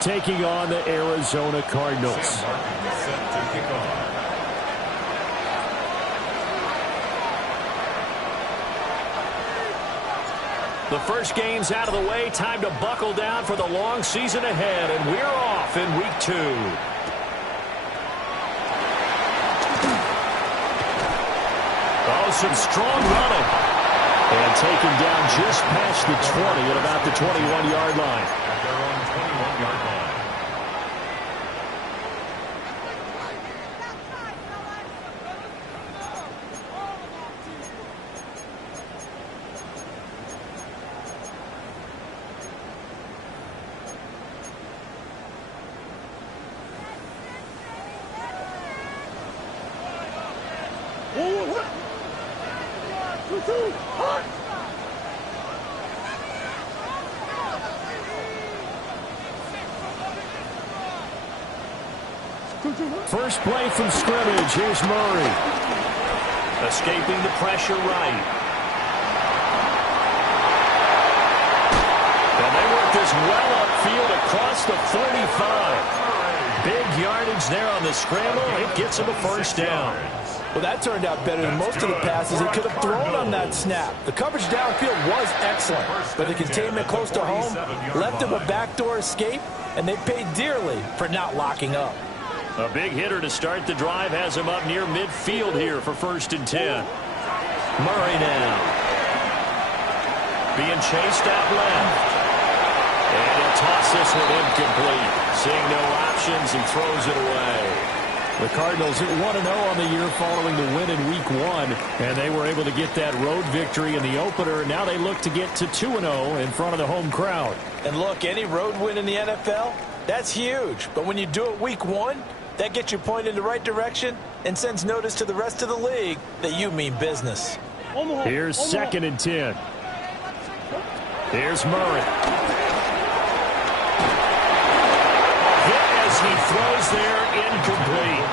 taking on the Arizona Cardinals. The first game's out of the way. Time to buckle down for the long season ahead, and we're off in week 2. Oh, some strong running. And taken down just past the 20 at about the 21-yard line. At their own 21-yard line. First play from scrimmage. Here's Murray. Escaping the pressure right. And they work this well upfield across the 45. Big yardage there on the scramble. It gets him a first down. Well, that turned out better than most of the passes he could have thrown on that snap. The coverage downfield was excellent, but the containment close to home left him a backdoor escape, and they paid dearly for not locking up. A big hitter to start the drive has him up near midfield here for 1st and 10. Murray now. Being chased out left. And he'll toss this one incomplete. Seeing no options, he throws it away. The Cardinals hit 1-0 on the year following the win in Week 1, and they were able to get that road victory in the opener. Now they look to get to 2-0 in front of the home crowd. And look, any road win in the NFL, that's huge. But when you do it Week 1, that gets you pointed in the right direction and sends notice to the rest of the league that you mean business. Here's 2nd and 10. Here's Murray. Hit as he throws there, incomplete.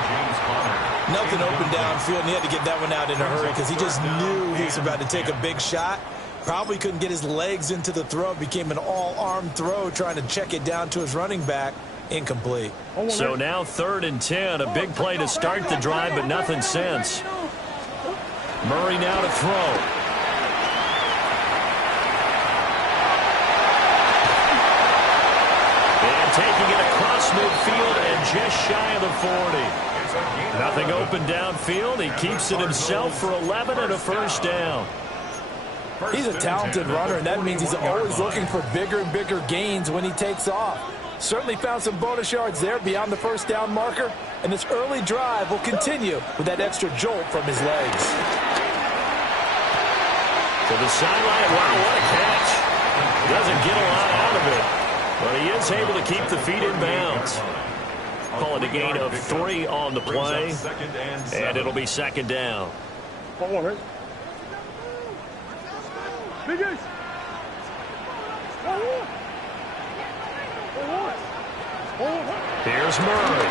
Nothing open downfield, and he had to get that one out in a hurry because he just knew he was about to take a big shot. Probably couldn't get his legs into the throw. Became an all-arm throw trying to check it down to his running back. Incomplete. So now 3rd and 10. A big play to start the drive, but nothing since. Murray now to throw. And taking it across midfield and just shy of the 40. Nothing open downfield. He keeps it himself for 11 and a first down. He's a talented runner, and that means he's always looking for bigger and bigger gains when he takes off. Certainly found some bonus yards there beyond the first down marker, and this early drive will continue with that extra jolt from his legs. To the sideline. Wow, what a catch. Doesn't get a lot out of it, but he is able to keep the feet in bounds. Call it a gain of 3 on the play, and it'll be 2nd down. Here's Murray.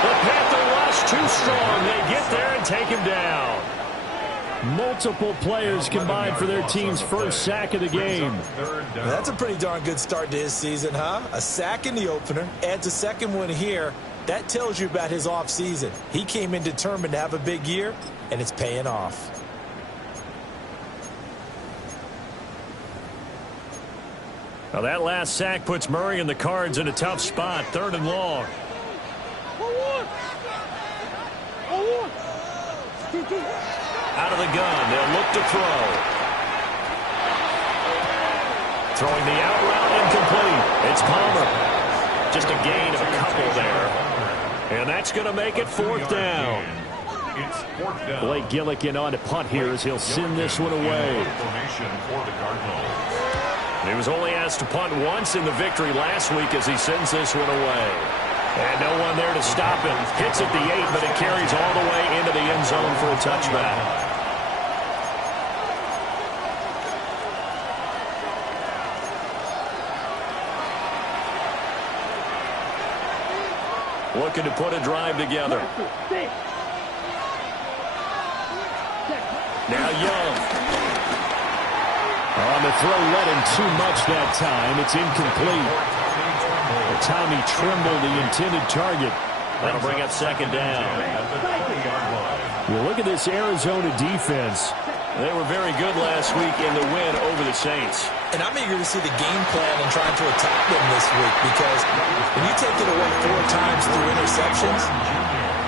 The Panther rush too strong. They get there and take him down. Multiple players combined for their team's first sack of the game. That's a pretty darn good start to his season, huh? A sack in the opener, adds a second one here. That tells you about his offseason. He came in determined to have a big year, and it's paying off. Now that last sack puts Murray and the Cards in a tough spot. 3rd and long. Out of the gun. They'll look to throw. Throwing the out route incomplete. It's Palmer. Just a gain of a couple there. And that's going to make it 4th down. Blake Gillikin on to punt here as he'll send this one away. He was only asked to punt once in the victory last week as he sends this one away. And no one there to stop him. Hits at the 8, but it carries all the way into the end zone for a touchback. Looking to put a drive together. Now Young. On And the throw led him too much that time. It's incomplete. Tommy Trimble, the intended target. That'll bring up second down. Well, look at this Arizona defense. They were very good last week in the win over the Saints. And I'm eager to see the game plan and trying to attack them this week, because when you take it away 4 times through interceptions,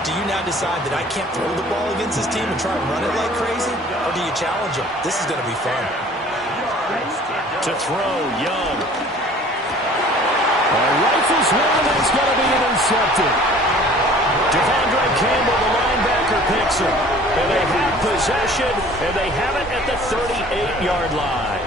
do you now decide that I can't throw the ball against this team and try and run it like crazy? Or do you challenge them? This is going to be fun. To throw, Young. Rifles one, and it's going to be intercepted. Devondre Campbell, the linebacker, picks him. And they have possession, and they have it at the 38-yard line.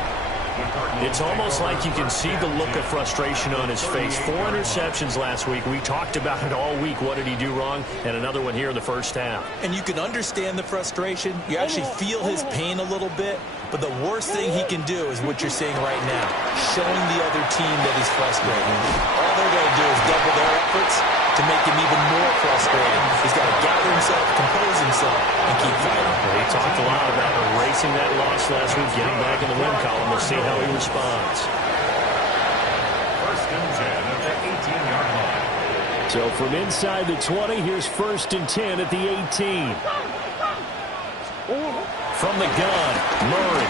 It's almost like you can see the look of frustration on his face. 4 interceptions last week. We talked about it all week. What did he do wrong? And another one here in the first half. And you can understand the frustration. You actually feel his pain a little bit. But the worst thing he can do is what you're seeing right now, showing the other team that he's frustrated. All they're going to do is double their efforts to make him even more frustrated. He's got to gather himself, compose himself, and keep fighting. Well, he talked a lot about erasing that loss last week, getting back in the win column. We'll see how he responds. First and 10 at the 18-yard line. So from inside the 20, here's first and 10 at the 18. From the gun, Murray.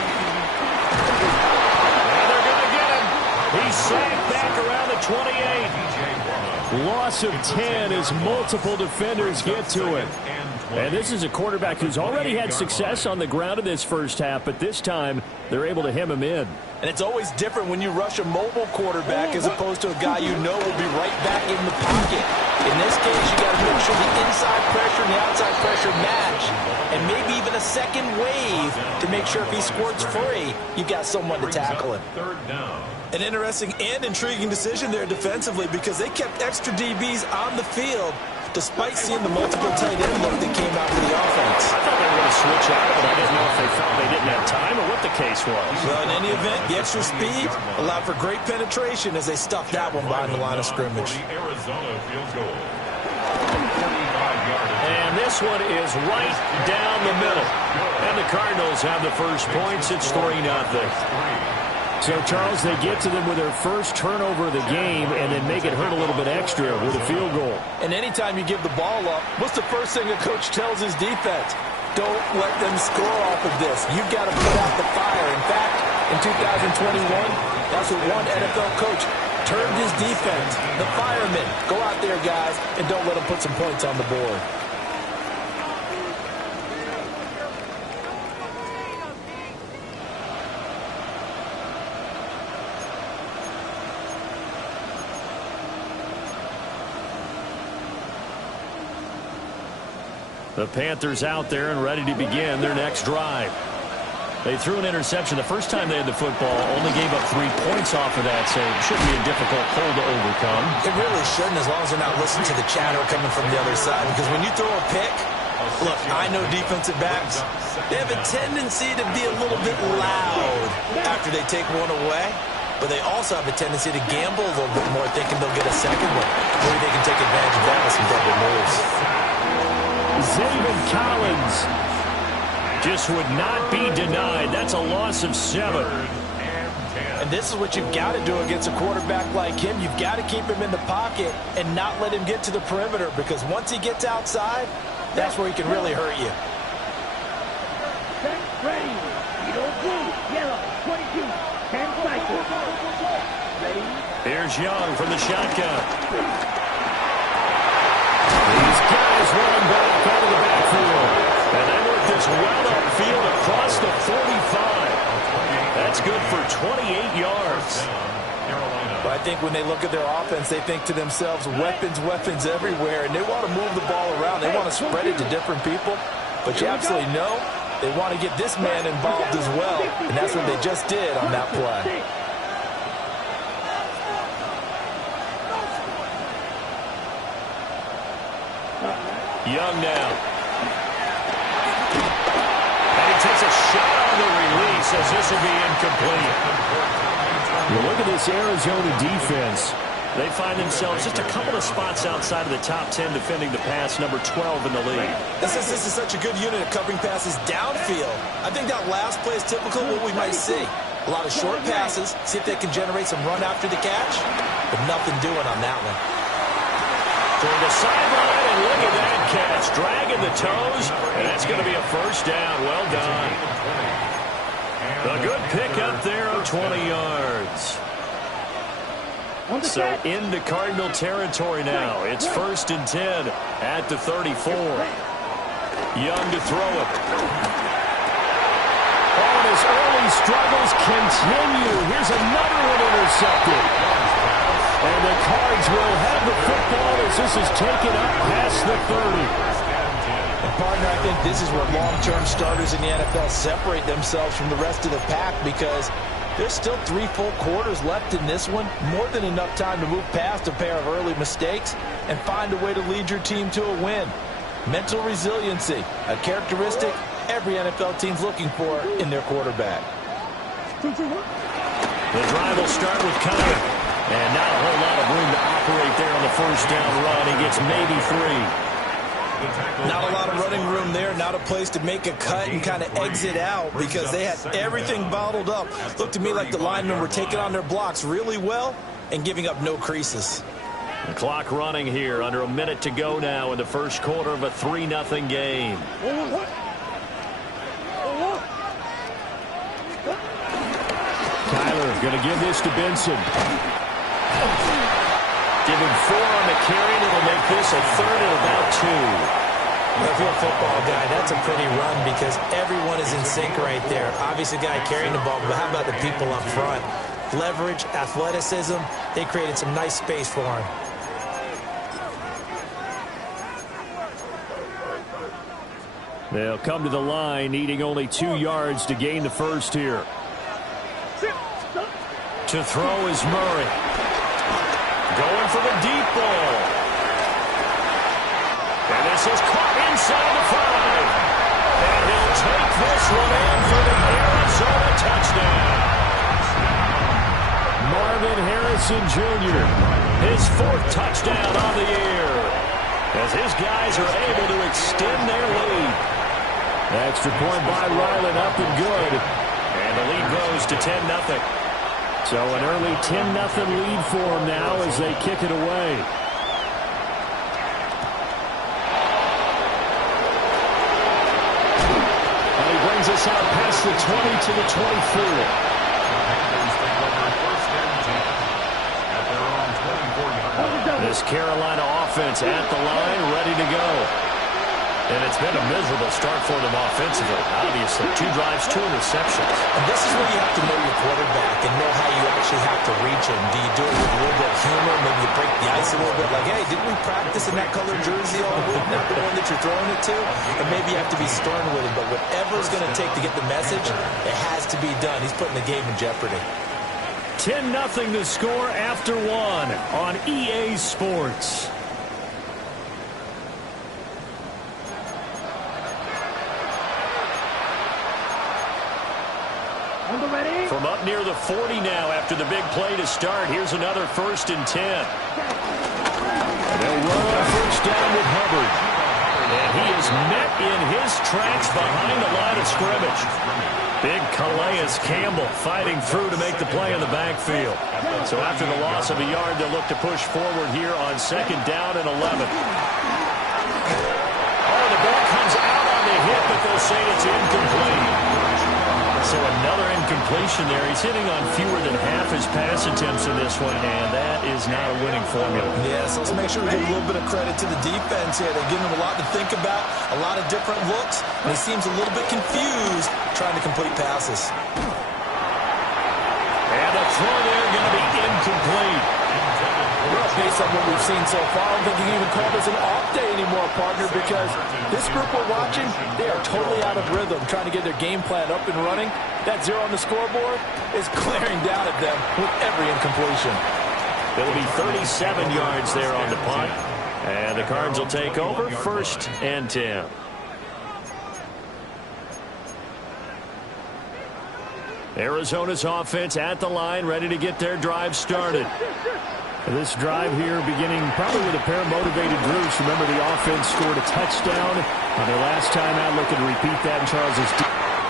And they're going to get him. He's sacked back around the 28. Loss of 10 as multiple defenders get to it. And this is a quarterback who's already had success on the ground in this first half, but this time they're able to hem him in. And it's always different when you rush a mobile quarterback as opposed to a guy you know will be right back in the pocket. In this case, you got to make sure the inside pressure and the outside pressure match, and maybe even a second wave to make sure if he squirts free, you've got someone to tackle him. Third down. An interesting and intriguing decision there defensively, because they kept extra DBs on the field despite seeing the multiple tight end look that came out for the offense. I thought they were going to switch out, but I didn't know if they felt they didn't have time or what the case was. Well, in any event, the extra speed allowed for great penetration as they stuffed that one behind the line of scrimmage. Arizona field goal. And this one is right down the middle. And the Cardinals have the first points. It's 3-0. So, Charles, they get to them with their first turnover of the game and then make it hurt a little bit extra with a field goal. And anytime you give the ball up, what's the first thing a coach tells his defense? Don't let them score off of this. You've got to put out the fire. In fact, in 2021, that's what one NFL coach termed his defense, the firemen. Go out there, guys, and don't let them put some points on the board. The Panthers out there and ready to begin their next drive. They threw an interception the first time they had the football, only gave up 3 points off of that, so it shouldn't be a difficult hole to overcome. It really shouldn't, as long as they're not listening to the chatter coming from the other side, because when you throw a pick, look, I know defensive backs, they have a tendency to be a little bit loud after they take one away, but they also have a tendency to gamble a little bit more, thinking they'll get a second one. Maybe they can take advantage of that with some double moves. Zaven Collins just would not be denied. That's a loss of 7. And this is what you've got to do against a quarterback like him. You've got to keep him in the pocket and not let him get to the perimeter, because once he gets outside, that's where he can really hurt you. Ready. Blue, yellow, 22, 10 cycles. Ready. Here's Young from the shotgun. These guys running back out of the backfield. And they work this well upfield across the 45. That's good for 28 yards. But I think when they look at their offense, they think to themselves, weapons everywhere, and they want to move the ball around. They want to spread it to different people. But you absolutely know they want to get this man involved as well, and that's what they just did on that play. Young now. And he takes a shot on the release as this will be incomplete. Well, look at this Arizona defense. They find themselves just a couple of spots outside of the top 10 defending the pass, number 12 in the league. This is such a good unit of covering passes downfield. I think that last play is typical of what we might see. A lot of short passes, see if they can generate some run after the catch, but nothing doing on that one. Toward the sideline, and look at that catch. Dragging the toes, and that's going to be a first down. Well done. A good pickup there of 20 yards. So into Cardinal territory now. It's 1st and 10 at the 34. Young to throw it. Oh, and his early struggles continue. Here's another one intercepted. And the Cards will have the football as this is taken up past the 30. And partner, I think this is where long-term starters in the NFL separate themselves from the rest of the pack, because there's still 3 full quarters left in this one. More than enough time to move past a pair of early mistakes and find a way to lead your team to a win. Mental resiliency, a characteristic every NFL team's looking for in their quarterback. The drive will start with Connor. And not a whole lot of room to operate there on the first down run. He gets maybe 3. Not a lot of running room there, not a place to make a cut and kind of exit out, because they had everything bottled up. Looked to me like the linemen were taking on their blocks really well and giving up no creases. The clock running here, under a minute to go now in the first quarter of a 3-0 game. Kyler going to give this to Benson. Give him 4 on the carry, and it'll make this a 3rd and about 2. If you're a football guy, that's a pretty run, because everyone is in sync right there. Obviously, the guy carrying the ball, but how about the people up front? Leverage, athleticism, they created some nice space for him. They'll come to the line, needing only 2 yards to gain the first here. To throw is Murray. Going for the deep ball. And this is caught inside the 5. And he'll take this one in for the Arizona touchdown. Marvin Harrison Jr., his 4th touchdown on the year, as his guys are able to extend their lead. Extra point by Ryland, up and good. And the lead grows to 10-0. So an early 10-0 lead for them now as they kick it away. And he brings us out past the 20 to the 24. This Carolina offense at the line, ready to go. And it's been a miserable start for them offensively. Obviously, 2 drives, 2 interceptions. And this is where you have to know your quarterback and know how you actually have to reach him. Do you do it with a little bit of humor? Maybe you break the ice a little bit. Like, hey, didn't we practice in that colored jersey all week? Not the one that you're throwing it to? And maybe you have to be stern with him. But whatever it's going to take to get the message, it has to be done. He's putting the game in jeopardy. 10-0 to score after 1 on EA Sports. From up near the 40 now after the big play to start. Here's another 1st and 10. And they'll run on first down with Hubbard. And he is met in his tracks behind the line of scrimmage. Big Calais Campbell fighting through to make the play in the backfield. So after the loss of a yard, they'll look to push forward here on 2nd down and 11. Oh, the ball comes out on the hit, but they'll say it's incomplete. So another incompletion there. He's hitting on fewer than half his pass attempts in this one, and that is not a winning formula. Yeah, so let's make sure we give a little bit of credit to the defense here. They're giving him a lot to think about, a lot of different looks, and he seems a little bit confused trying to complete passes. And the throw there going to be incomplete. Well, based on what we've seen so far, I don't think you can even call this an off day anymore, partner, because this group we're watching, they are totally out of rhythm, trying to get their game plan up and running. That 0 on the scoreboard is glaring down at them with every incompletion. It'll be 37 yards there on the punt. And the Cards will take over, 1st and 10. Arizona's offense at the line, ready to get their drive started. This drive here beginning probably with a pair of motivated groups. Remember, the offense scored a touchdown on their last time out. Looking to repeat that in Charles's.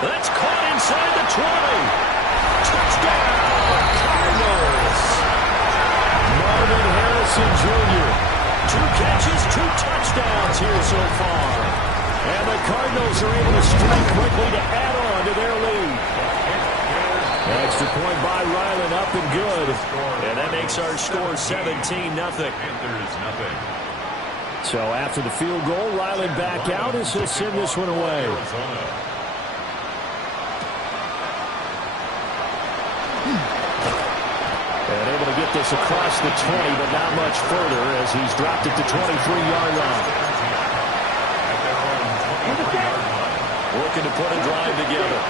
That's caught inside the 20. Touchdown, Cardinals. Marvin Harrison Jr. 2 catches, 2 touchdowns here so far. And the Cardinals are able to strike quickly to add on to their lead. Extra point by Ryland, up and good. And that makes our score 17-0. So after the field goal, Ryland back out as he'll send this one away. And able to get this across the 20, but not much further as he's dropped it to 23-yard line. Looking to put a drive together.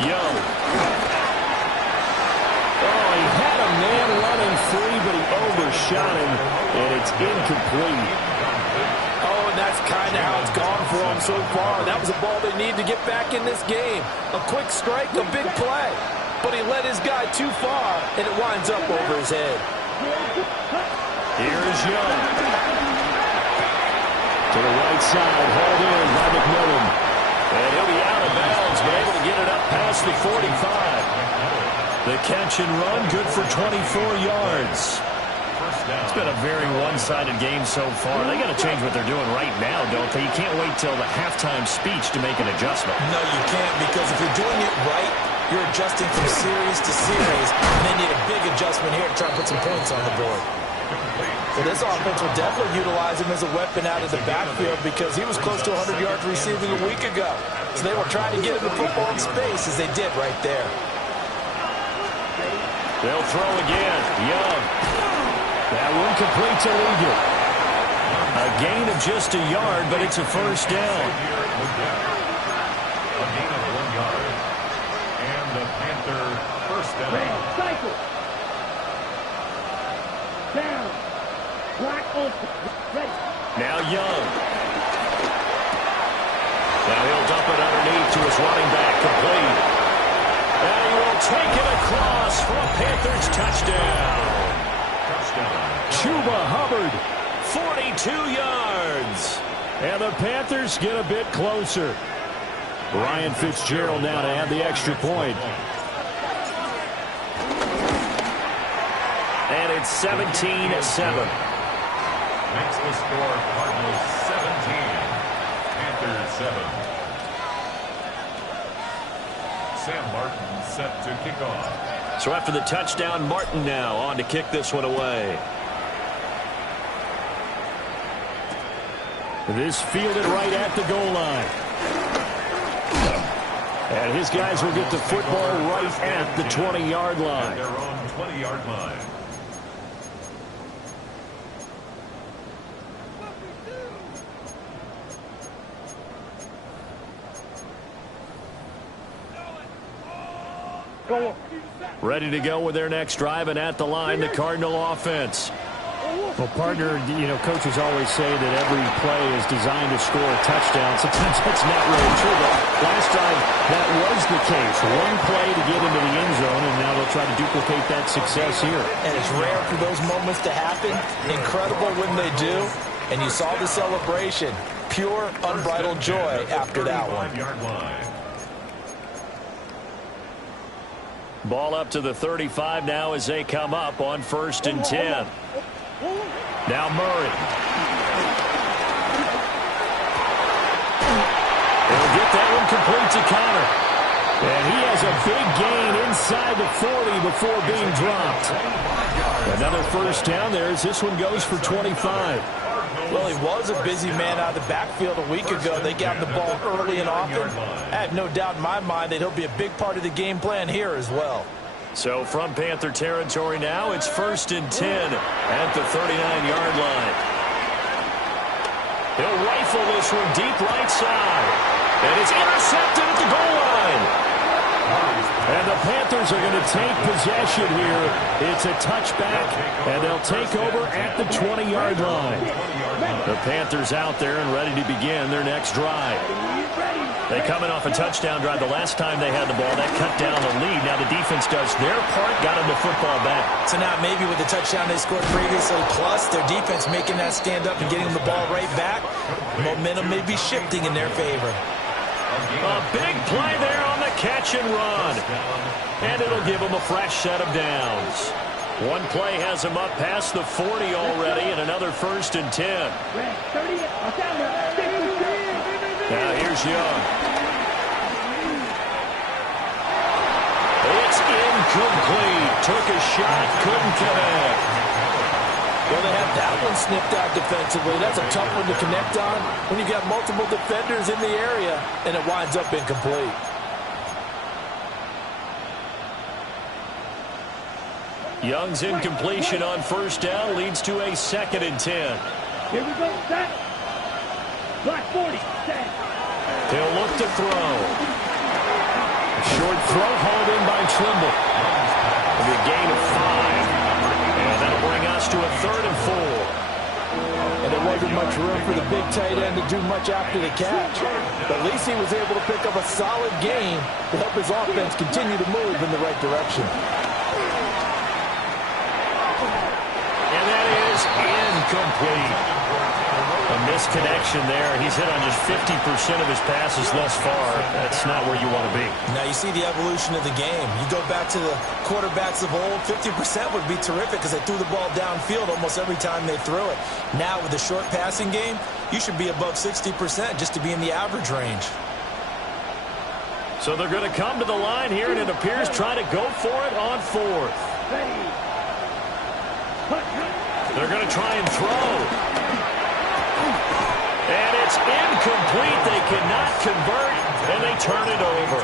Young. Oh, he had a man running free, but he overshot him, and it's incomplete. Oh, and that's kind of how it's gone for him so far. That was a ball they need to get back in this game. A quick strike, a big play. But he led his guy too far, and it winds up over his head. Here is Young. To the right side, hauled in by McMillan. And he'll be out of bounds, but able to get it up past the 45. The catch and run, good for 24 yards. It's been a very one-sided game so far. They got to change what they're doing right now, don't they? You can't wait till the halftime speech to make an adjustment. No, you can't, because if you're doing it right, you're adjusting from series to series, and they need a big adjustment here to try and put some points on the board. So this offense will definitely utilize him as a weapon out of the backfield because he was close to 100 yards receiving a week ago. So they will try to get him the football in space as they did right there. They'll throw again. Young. That one completes illegal. A gain of just a yard, but it's a first down. A gain of 1 yard. And the Panther first down. Cycle. Down. Black open. Ready. Now Young. Now he'll dump it underneath to his running back, complete. And he will take it across for a Panthers touchdown. Chuba Hubbard, 42 yards. And the Panthers get a bit closer. Ryan Fitzgerald now to add the extra point. And it's 17-7. Makes the score Cardinals 17, Panthers 7. Sam Martin set to kick off. So after the touchdown, Martin now on to kick this one away. This fielded right at the goal line. And his guys will get the football right at the 20-yard line. At their own 20-yard line. Ready to go with their next drive, and at the line, the Cardinal offense. Well, partner, coaches always say that every play is designed to score a touchdown. Sometimes that's not really true, but last time that was the case. One play to get into the end zone, and now they'll try to duplicate that success here. And it's rare for those moments to happen. Incredible when they do. And you saw the celebration. Pure, unbridled joy after that one. Ball up to the 35 now as they come up on 1st and 10. Now Murray. He'll get that one complete to Connor. And he has a big gain inside the 40 before being dropped. Another first down there as this one goes for 25. Well, he was a busy man out of the backfield a week ago. They got him the ball early and often. I have no doubt in my mind that he'll be a big part of the game plan here as well. So from Panther territory now, it's 1st and 10 at the 39-yard line. He'll rifle this one deep right side. And it's intercepted at the goal line. And the Panthers are going to take possession here. It's a touchback, and they'll take over at the 20-yard line. The Panthers out there and ready to begin their next drive. They coming off a touchdown drive the last time they had the ball. That cut down the lead. Now the defense does their part, got them the football back. So now maybe with the touchdown they scored previously, plus their defense making that stand up and getting the ball right back, momentum may be shifting in their favor. A big play there on the catch and run. And it'll give him a fresh set of downs. One play has him up past the 40 already, and another 1st and 10. Now here's Young. It's incomplete. Took a shot, couldn't connect. Well, they had that one snipped out defensively. That's a tough one to connect on when you got multiple defenders in the area, and it winds up incomplete. Young's incompletion on 1st down leads to a 2nd and 10. Here we go, set. Block 40, set. He'll look to throw. Short throw hauled in by Trimble. It'll be a gain of 5. And that'll bring us to a 3rd and 4. And there wasn't much room for the big tight end to do much after the catch. But at least he was able to pick up a solid gain to help his offense continue to move in the right direction. And that is incomplete. A misconnection there. He's hit on just 50% of his passes thus far. That's not where you want to be. Now you see the evolution of the game. You go back to the quarterbacks of old, 50% would be terrific because they threw the ball downfield almost every time they threw it. Now with the short passing game, you should be above 60% just to be in the average range. So they're going to come to the line here, and it appears trying to go for it on 4th. They're going to try and throw. And it's incomplete. They cannot convert, and they turn it over.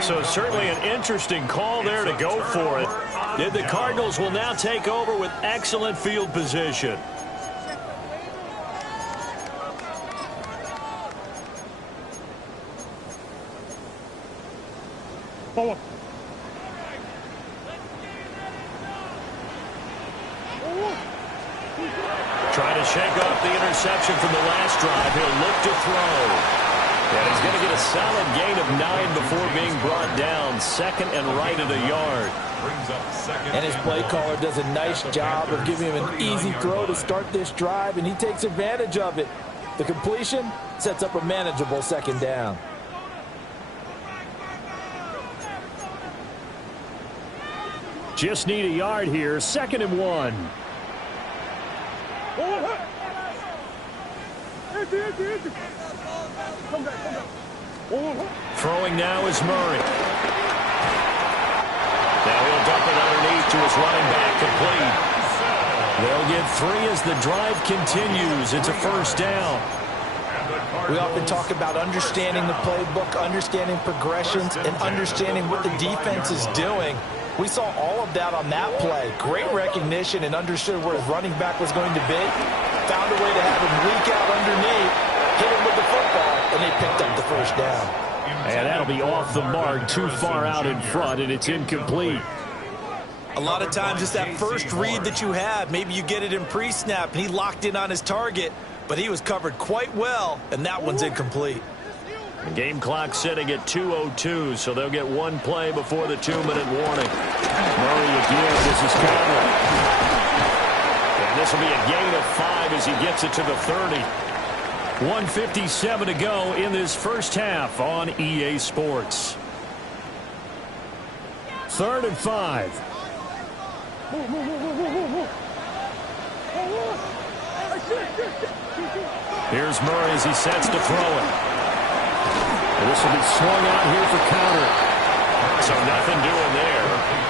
So certainly an interesting call there to go for it. And the Cardinals will now take over with excellent field position. Forward. Trying to shake off the interception from the last drive. He'll look to throw. And he's going to get a solid gain of 9 before being brought down. 2nd and right at a yard. And his play caller does a nice job of giving him an easy throw to start this drive, and he takes advantage of it. The completion sets up a manageable 2nd down. Just need a yard here. 2nd and 1. Throwing now is Murray. Now he'll dump it underneath to his running back, complete. They'll get 3 as the drive continues. It's a 1st down. We often talk about understanding the playbook, understanding progressions, and understanding what the defense is doing. We saw all of that on that play. Great recognition and understood where his running back was going to be. Found a way to have him leak out underneath, hit him with the football, and they picked up the 1st down. And that'll be off the mark, too far out in front, and it's incomplete. A lot of times it's that first read that you have. Maybe you get it in pre-snap, and he locked in on his target, but he was covered quite well, and that one's incomplete. The game clock sitting at 2:02, so they'll get 1 play before the 2-minute warning. Murray again, this is counter. And this will be a gain of 5 as he gets it to the 30. 1:57 to go in this first half on EA Sports. 3rd and 5. Here's Murray as he sets to throw it. And this will be swung out here for counter. So nothing doing there.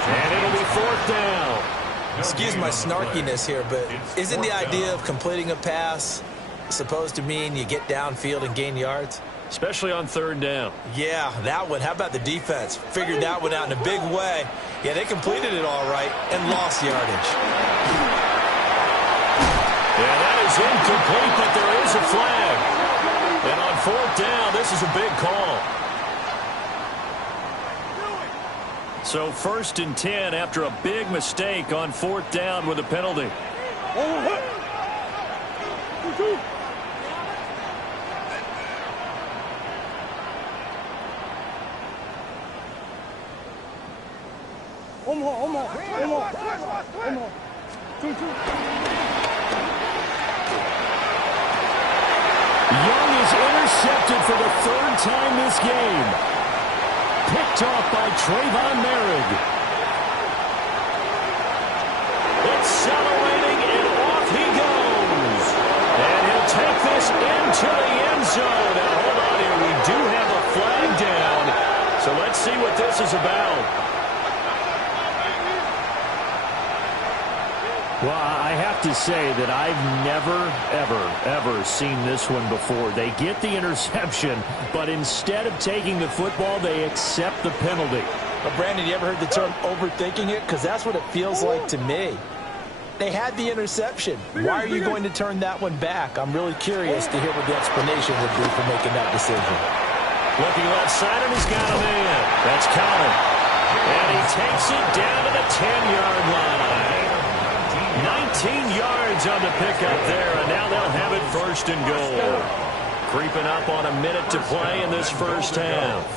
And it'll be 4th down. Excuse my snarkiness here, but isn't the idea of completing a pass supposed to mean you get downfield and gain yards? Especially on 3rd down. Yeah, that one. How about the defense? Figured that one out in a big way. Yeah, they completed it all right and lost yardage. Yeah, that is incomplete, but there is a flag. And on 4th down, this is a big call. So 1st and 10 after a big mistake on 4th down with a penalty. Young is intercepted for the third time this game. Picked off by Trayvon Merrick. Accelerating, and off he goes. And he'll take this into the end zone. Now, hold on here. We do have a flag down. So let's see what this is about. Well, I have to say that I've never, ever seen this one before. They get the interception, but instead of taking the football, they accept the penalty. Well, Brandon, you ever heard the term overthinking it? Because that's what it feels like to me. They had the interception. Why are you going to turn that one back? I'm really curious to hear what the explanation would be for making that decision. Looking left side, and he's got a man. That's Connor. And he takes it down to the 10-yard line. 19 yards on the pickup there, and now they'll have it first and goal. Creeping up on a minute to play in this first half.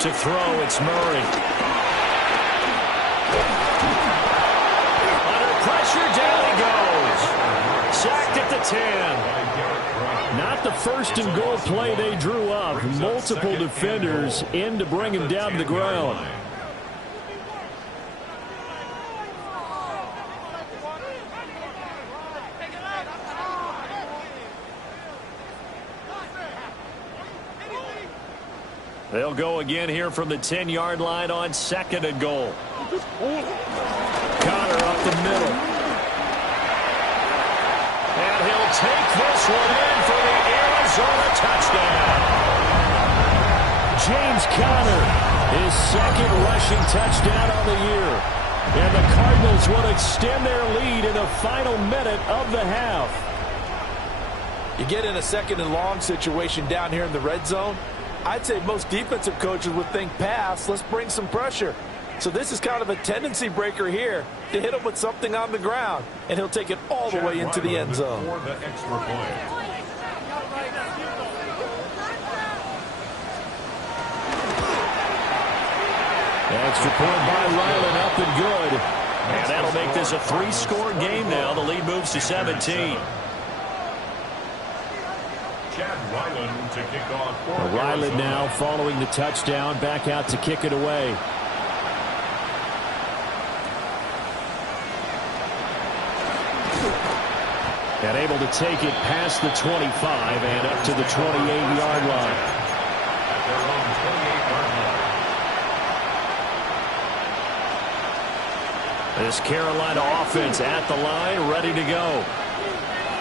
To throw, it's Murray. Under pressure, down he goes. Sacked at the 10. Not the first and goal play they drew up. Multiple defenders in to bring him down to the ground. They'll go again here from the 10-yard line on second and goal. Connor up the middle. And he'll take this one in for the Arizona touchdown. James Conner, his second rushing touchdown on the year. And the Cardinals will extend their lead in the final minute of the half. You get in a second and long situation down here in the red zone. I'd say most defensive coaches would think pass, let's bring some pressure. So this is kind of a tendency breaker here to hit him with something on the ground, and he'll take it all the way into the end zone. Extra point by Ryland, up and good. And that'll make this a 3-score game now. The lead moves to 17. Ryland to kick off. Ryland now following the touchdown, back out to kick it away. And able to take it past the 25 and up to the 28-yard line. At their own 28-yard line. This Carolina offense at the line, ready to go.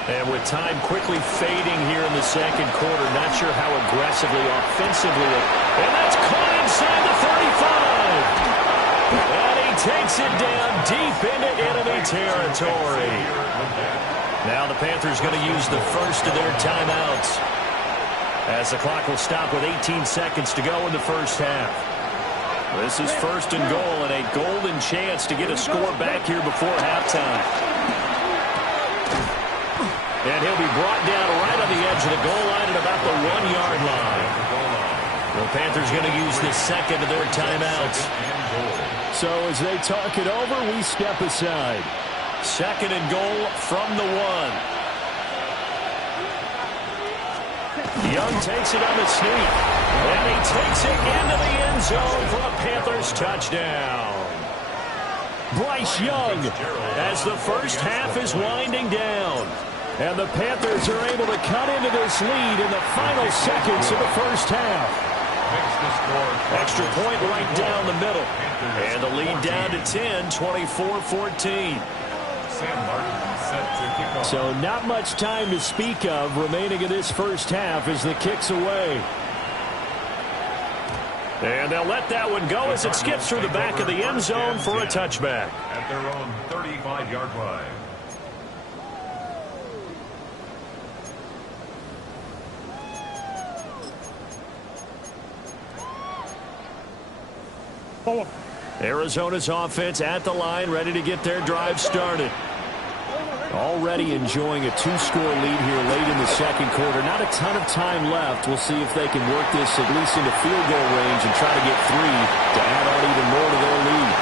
And with time quickly fading here in the second quarter, not sure how aggressively, offensively. And that's caught inside the 35. And he takes it down deep into enemy territory. Now the Panthers going to use the first of their timeouts, as the clock will stop with 18 seconds to go in the first half. This is first and goal, and a golden chance to get a score back here before halftime. And he'll be brought down right on the edge of the goal line at about the 1-yard line. The Panthers going to use the second of their timeouts. So as they talk it over, we step aside. Second and goal from the 1. Young takes it on the sneak. And he takes it into the end zone for a Panthers touchdown. Bryce Young, as the first half is winding down. And the Panthers are able to cut into this lead in the final seconds of the first half. Extra point right down the middle. And the lead down to 10, 24-14. So not much time to speak of remaining in this first half as the kick's away. And they'll let that one go as it skips through the back of the end zone for a touchback. At their own 35-yard line. Forward. Arizona's offense at the line, ready to get their drive started. Already enjoying a two-score lead here late in the second quarter. Not a ton of time left. We'll see if they can work this at least into field goal range and try to get 3 to add on even more to their lead.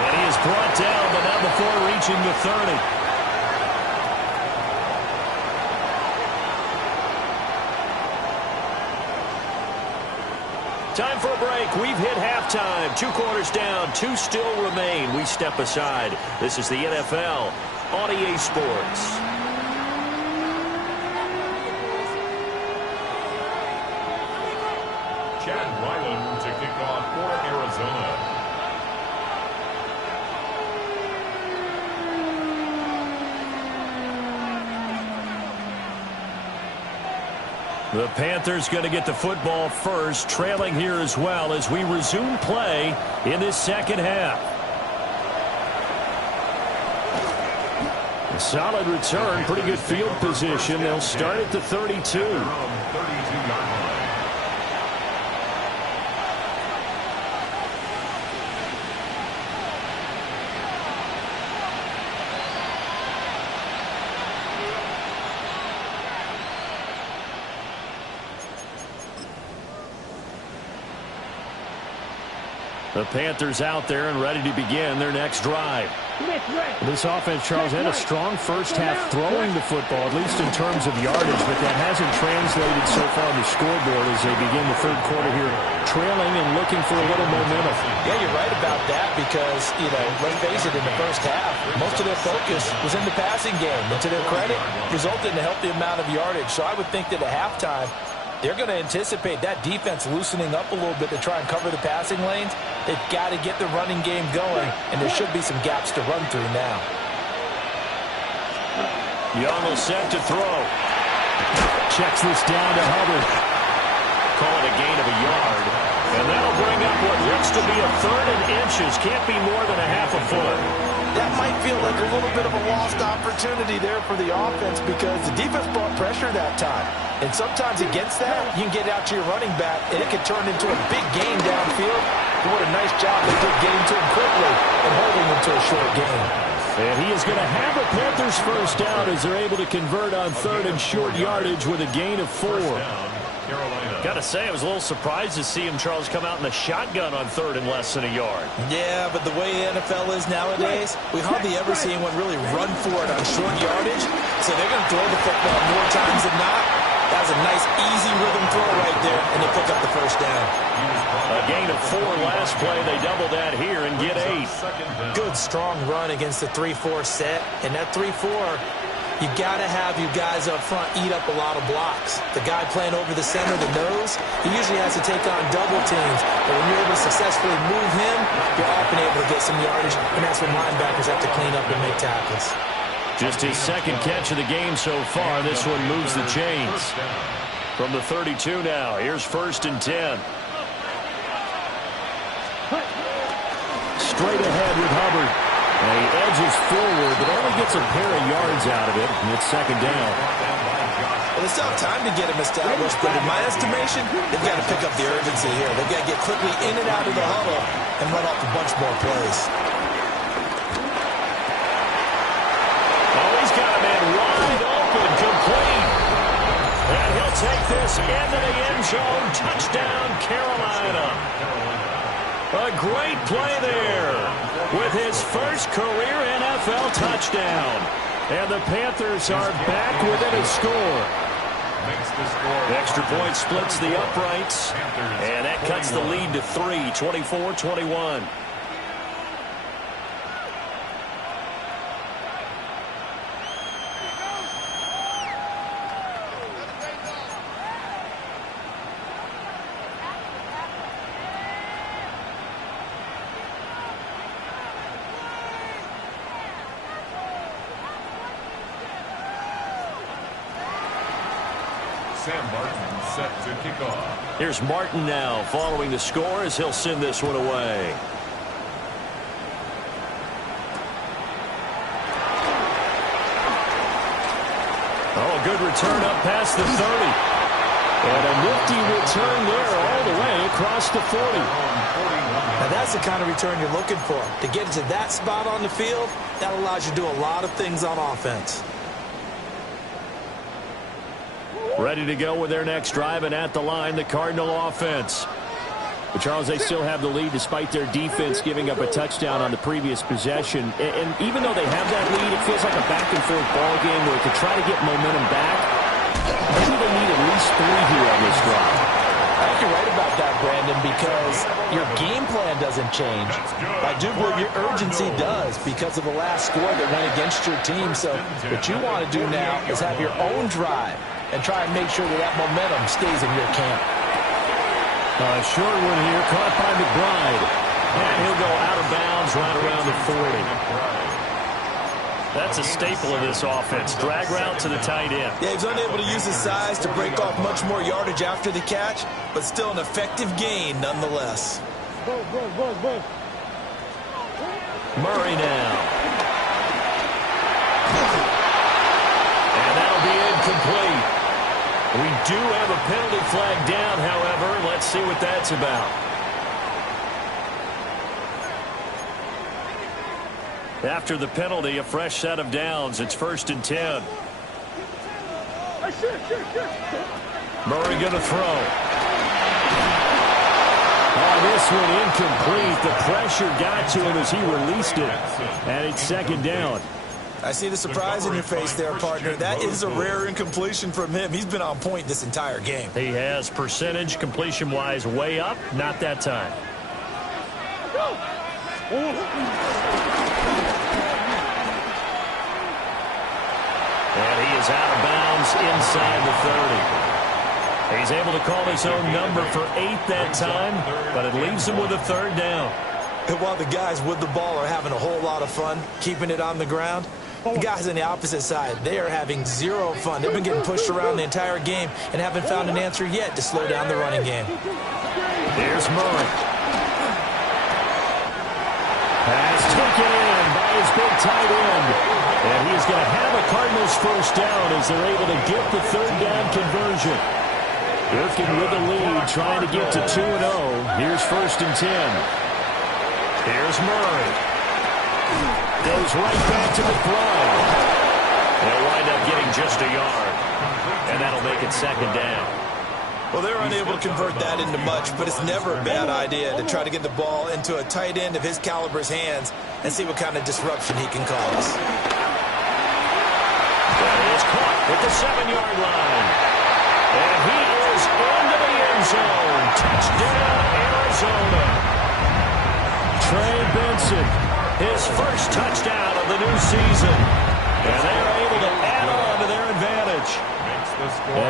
And he is brought down, but not before reaching the 30. Time for a break. We've hit halftime. 2 quarters down. 2 still remain. We step aside. This is the NFL on EA Sports. Chad Ryland to kick off for Arizona. The Panthers going to get the football first, trailing here as well as we resume play in this second half. A solid return, pretty good field position. They'll start at the 32. The Panthers out there and ready to begin their next drive. This offense, Charles, had a strong first half throwing the football, at least in terms of yardage, but that hasn't translated so far on the scoreboard as they begin the third quarter here, trailing and looking for a little momentum. Yeah, you're right about that because, let's face it, in the first half, most of their focus was in the passing game. And to their credit, resulted in a healthy amount of yardage. So I would think that at halftime, they're going to anticipate that defense loosening up a little bit to try and cover the passing lanes. They've got to get the running game going, and there should be some gaps to run through now. Young will set to throw. Checks this down to Hubbard. Call it a gain of a yard. And that'll bring up what looks to be a 3rd and inches. Can't be more than a half a foot. That might feel like a little bit of a lost opportunity there for the offense because the defense brought pressure that time. And sometimes against that, you can get out to your running back, and it can turn into a big gain downfield. But what a nice job they did getting to him quickly and holding him to a short gain. And he is going to have a Panthers first down as they're able to convert on 3rd and short yardage with a gain of 4. Got to say, I was a little surprised to see him, Charles, come out in the shotgun on 3rd and less than a yard. Yeah, but the way the NFL is nowadays, we hardly ever see anyone really run for it on short yardage. So they're going to throw the football more times than not. That was a nice, easy rhythm throw right there, and they pick up the first down. A gain of 4 last play. They double that here and get 8. Good, strong run against the 3-4 set. And that 3-4, you got to have you guys up front eat up a lot of blocks. The guy playing over the center, the nose, he usually has to take on double teams. But when you're able to successfully move him, you're often able to get some yardage, and that's when linebackers have to clean up and make tackles. Just his 2nd catch of the game so far. This one moves the chains. From the 32 now, here's 1st and 10. Straight ahead with Hubbard. And he edges forward, but only gets a pair of yards out of it, and it's 2nd down. Well, they still have time to get him established, but in my estimation, they've got to pick up the urgency here. They've got to get quickly in and out of the huddle and run off a bunch more plays. Oh, he's got a man wide open, complete. And he'll take this into the end zone. Touchdown, Carolina. A great play there with his first career NFL touchdown. And the Panthers are back within a score. Extra point splits the uprights. And that cuts the lead to 3, 24-21. Set to kick off. Here's Martin now following the score as he'll send this one away. Oh, good return up past the 30. And a nifty return there all the way across the 40. Now that's the kind of return you're looking for. To get into that spot on the field, that allows you to do a lot of things on offense. Ready to go with their next drive, and at the line, the Cardinal offense. But Charles, they still have the lead despite their defense giving up a touchdown on the previous possession. And even though they have that lead, it feels like a back-and-forth ball game where to try to get momentum back, maybe they need at least 3 here on this drive. I think you're right about that, Brandon, because your game plan doesn't change. I do believe your urgency does because of the last score that went against your team. So what you want to do now is have your own drive and try and make sure that momentum stays in your camp. Short one here, caught by McBride. And he'll go out of bounds right around the 40. That's a staple of this offense. Drag route to the tight end. Yeah, he's unable to use his size to break off much more yardage after the catch, but still an effective gain nonetheless. Murray now. And that'll be incomplete. We do have a penalty flag down, however. Let's see what that's about. After the penalty, a fresh set of downs. It's 1st and 10. Murray going to throw. Oh, this one incomplete. The pressure got to him as he released it. And it's 2nd down. I see the surprise in your face there, partner. That is a rare incompletion from him. He's been on point this entire game. He has percentage, completion-wise, way up. Not that time. And he is out of bounds inside the 30. He's able to call his own number for 8 that time, but it leaves him with a 3rd down. And while the guys with the ball are having a whole lot of fun keeping it on the ground, the guys on the opposite side, they are having zero fun. They've been getting pushed around the entire game and haven't found an answer yet to slow down the running game. Here's Murray. Pass taken in by his big tight end. And he's going to have a Cardinals 1st down as they're able to get the 3rd down conversion. Working with the lead, trying to get to 2-0. Here's 1st and 10. Here's Murray. Goes right back to McBride. They'll wind up getting just a yard. And that'll make it 2nd down. Well, they're unable to convert that into much, but it's never a bad idea to try to get the ball into a tight end of his caliber's hands and see what kind of disruption he can cause. That is caught at the 7-yard line. And he is into the end zone. Touchdown, Arizona. Trey Benson, his 1st touchdown of the new season. And they are able to add on to their advantage.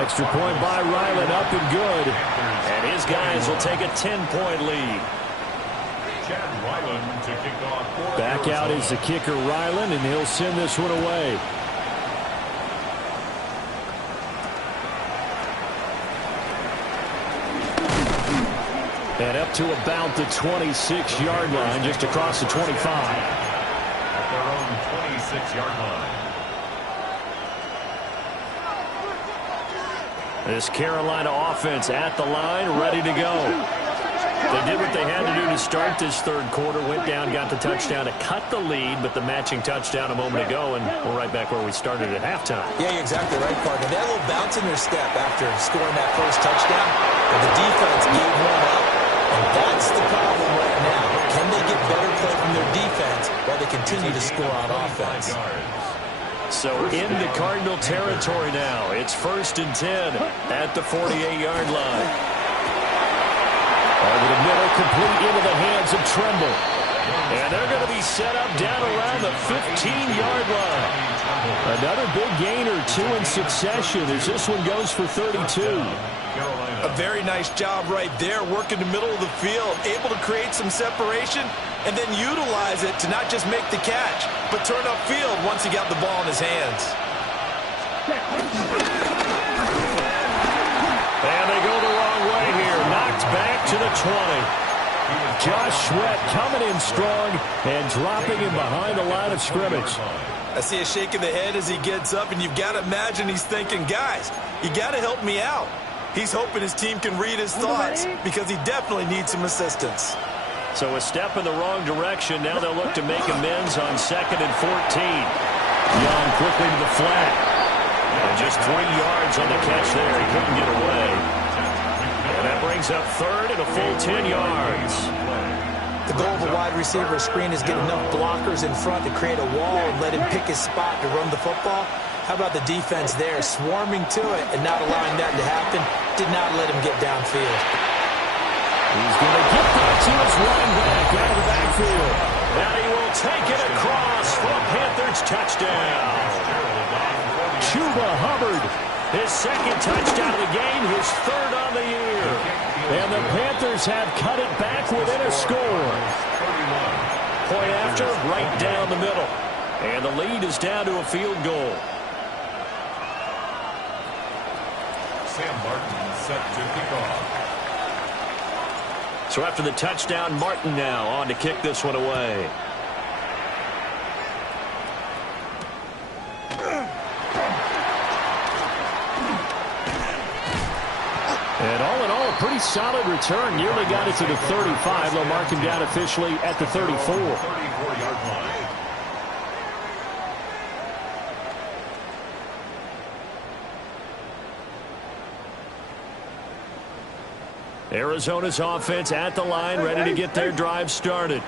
Extra point by Ryland, up and good. And his guys will take a 10-point lead. Back out is the kicker, Ryland, and he'll send this one away. And up to about the 26-yard line, just across the 25. At their own 26-yard line. This Carolina offense at the line, ready to go. They did what they had to do to start this 3rd quarter, went down, got the touchdown to cut the lead, but the matching touchdown a moment ago, and we're right back where we started at halftime. Yeah, you're exactly right, partner. They had a little bounce in their step after scoring that 1st touchdown, but the defense gave one up. And that's the problem right now. Can they get better play from their defense while they continue to score on offense? So in the Cardinal territory now. It's 1st and 10 at the 48-yard line. Over the middle, complete into the hands of Tremble. And they're going to be set up down around the 15-yard line. Another big gain or 2 in succession as this one goes for 32. A very nice job right there, working the middle of the field, able to create some separation, and then utilize it to not just make the catch, but turn upfield once he got the ball in his hands. And they go the wrong way here. Knocked back to the 20. Josh Sweat coming in strong and dropping him behind the line of scrimmage. I see a shake of the head as he gets up, and you've got to imagine he's thinking, guys, you got to help me out. He's hoping his team can read his thoughts because he definitely needs some assistance. So a step in the wrong direction. Now they'll look to make amends on 2nd and 14. Young quickly to the flat. And just 3 yards on the catch there. He couldn't get away. And that brings up 3rd and a full 10 yards. The goal of a wide receiver screen is get enough blockers in front to create a wall and let him pick his spot to run the football. How about the defense there, swarming to it and not allowing that to happen? Did not let him get downfield. He's going to get that to his running back out of the backfield. Now he will take it across for a Panthers touchdown. Chuba Hubbard, his 2nd touchdown of the game, his 3rd on the year. And the Panthers have cut it back within a score. Point after, right down the middle. And the lead is down to a field goal. Sam Martin set to kick off. So after the touchdown, Martin now on to kick this one away. And all in all, a pretty solid return. Nearly got it to the 35. They'll mark him down officially at the 34. 34-yard line. Arizona's offense at the line, ready to get their drive started.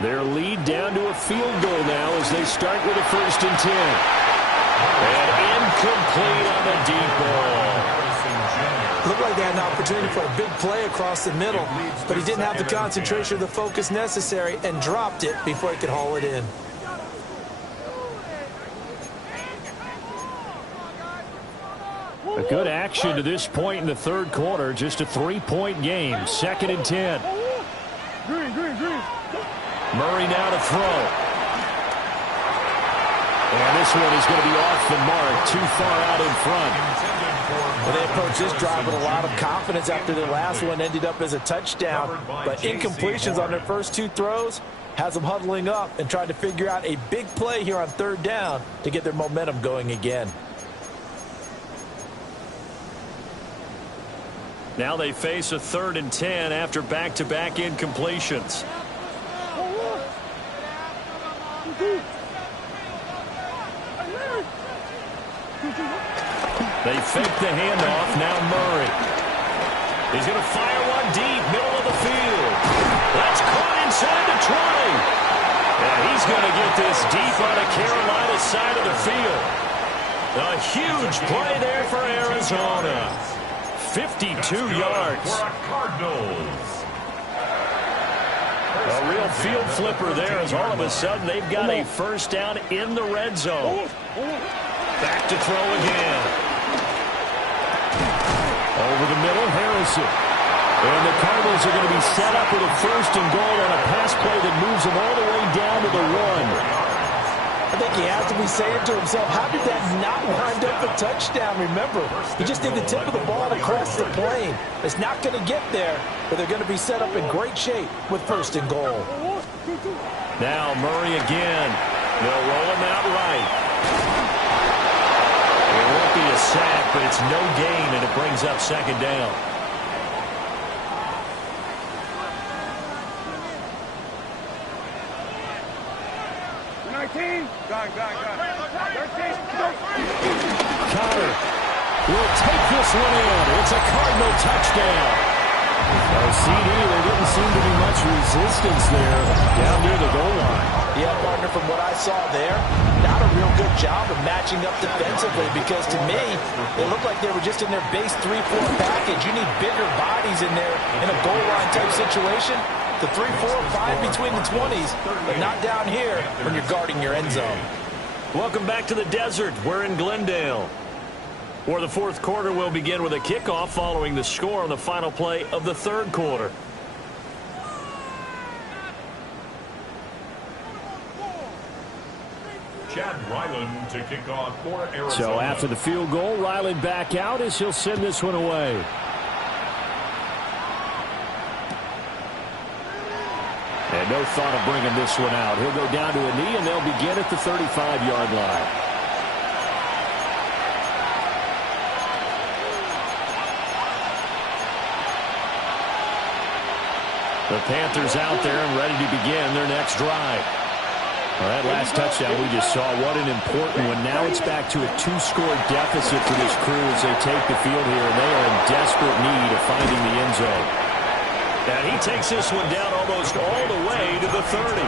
Their lead down to a field goal now as they start with a 1st and 10. And incomplete on the deep ball. Looked like they had an opportunity for a big play across the middle, but he didn't have the concentration or the focus necessary and dropped it before he could haul it in. A good action to this point in the 3rd quarter. Just a 3-point game. 2nd and 10. Murray now to throw. And this one is going to be off the mark. Too far out in front. Well, they approached this drive with a lot of confidence after their last one ended up as a touchdown. But incompletions on their first 2 throws has them huddling up and trying to figure out a big play here on 3rd down to get their momentum going again. Now they face a 3rd and 10 after back-to-back incompletions. They fake the handoff. Now Murray. He's going to fire one deep, middle of the field. That's caught inside the 20. And he's going to get this deep on the Carolina side of the field. A huge play there for Arizona. 52 yards. A real field flipper there as all of a sudden they've got a 1st down in the red zone. Back to throw again. Over the middle, Harrison. And the Cardinals are going to be set up with a 1st and goal on a pass play that moves them all the way down to the 1. I think he has to be saying to himself, how did that not wind up a touchdown? Remember, he just did the tip of the ball across the plane. It's not going to get there, but they're going to be set up in great shape with 1st and goal. Now Murray again. They'll roll him out right. It won't be a sack, but it's no gain, and it brings up 2nd down. Connor will take this one in. It's a Cardinal touchdown. CD, there didn't seem to be much resistance there down near the goal line. Yeah, partner, from what I saw there, not a real good job of matching up defensively because to me, it looked like they were just in their base 3-4 package. You need bigger bodies in there in a goal line type situation. The 3-4, fine between the 20s, but not down here when you're guarding your end zone. Welcome back to the desert. We're in Glendale, where the 4th quarter will begin with a kickoff following the score on the final play of the 3rd quarter. Chad Ryland to kick off for Arizona. So after the field goal, Ryland back out as he'll send this one away. And no thought of bringing this one out. He'll go down to a knee, and they'll begin at the 35-yard line. The Panthers out there and ready to begin their next drive. Well, that last touchdown we just saw, what an important one. Now it's back to a 2-score deficit for this crew as they take the field here, and they are in desperate need of finding the end zone. And he takes this one down almost all the way to the 30.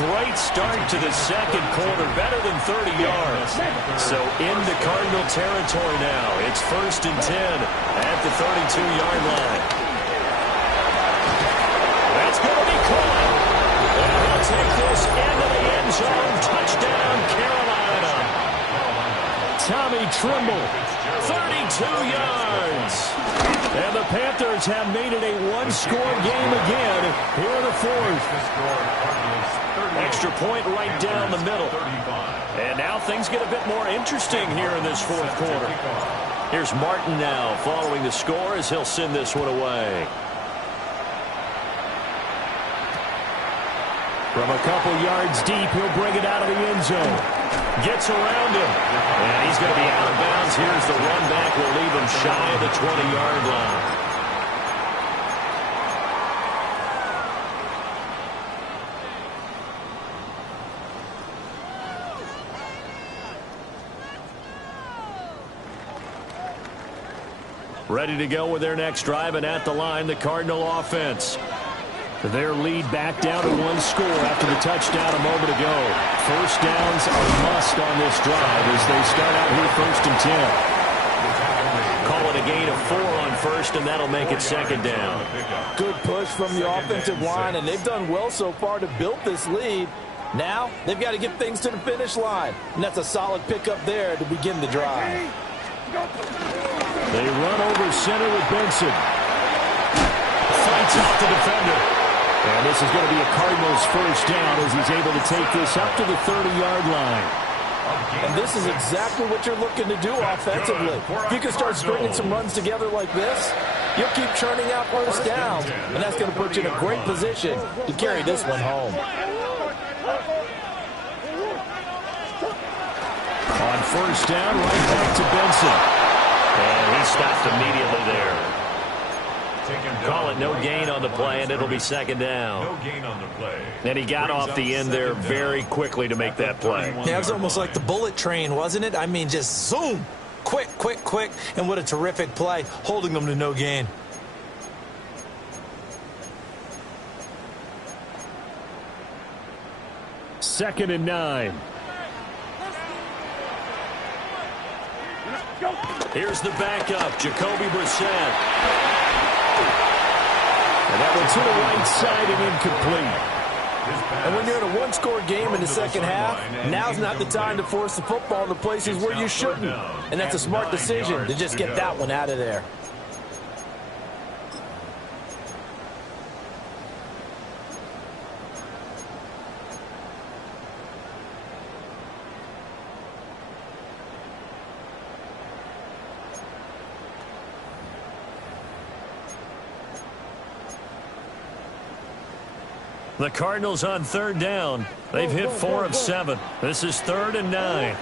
Great start to the second quarter, better than 30 yards. So into Cardinal territory now. It's 1st and 10 at the 32-yard line. That's going to be caught. And he'll take this into the end zone. Touchdown, Carolina. Tommy Trimble, 32 yards. And the Panthers have made it a 1-score game again here in the 4th. Extra point right down the middle. And now things get a bit more interesting here in this 4th quarter. Here's Martin now following the score as he'll send this one away. From a couple yards deep, he'll bring it out of the end zone. Gets around him. And he's going to be out of bounds. Here's the run back. Will leave him shy of the 20-yard line. Ready to go with their next drive, and at the line, the Cardinal offense. Their lead back down to 1 score after the touchdown a moment ago. First downs are must on this drive as they start out here 1st and 10. Call it a gain of 4 on 1st, and that'll make it 2nd down. Good push from the offensive line, and they've done well so far to build this lead. Now they've got to get things to the finish line, and that's a solid pickup there to begin the drive. They run over center with Benson. Fights off the defender. And this is going to be a Cardinals first down as he's able to take this up to the 30-yard line. And this is exactly what you're looking to do offensively. If you can start stringing some runs together like this, you'll keep churning out first downs, and that's going to put you in a great position to carry this one home. On first down, right back to Benson. And he stopped immediately there. Call it no gain on the play, and it'll be 2nd down. No gain on the play. And he got off the end there very quickly to make that play. Yeah, it was almost like the bullet train, wasn't it? I mean, just zoom. Quick, quick, quick. And what a terrific play, holding them to no gain. Second and 9. Here's the backup, Jacoby Brissett. And that one's to the right side and incomplete. And when you're in a 1-score game in the second half, now's not the time to force the football into places where you shouldn't. And that's a smart decision to just get that one out of there. The Cardinals on 3rd down. They've hit 4 of 7. This is 3rd and 9.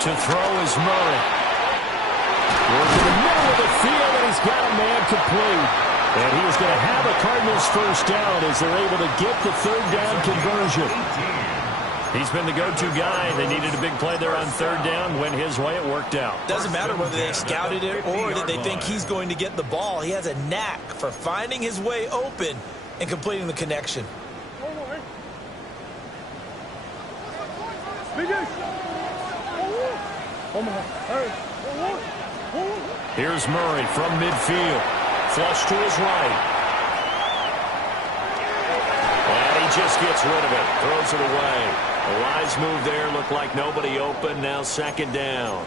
To throw is Murray. Goes to the middle of the field, and he's got a man complete. And he is going to have a Cardinals first down as they're able to get the 3rd down conversion. He's been the go-to guy. They needed a big play there on 3rd down. Went his way. It worked out. Doesn't matter whether they scouted it or that they think he's going to get the ball. He has a knack for finding his way open and completing the connection. Here's Murray from midfield. Flush to his right. And he just gets rid of it. Throws it away. A wise move there. Looked like nobody open. Now 2nd down.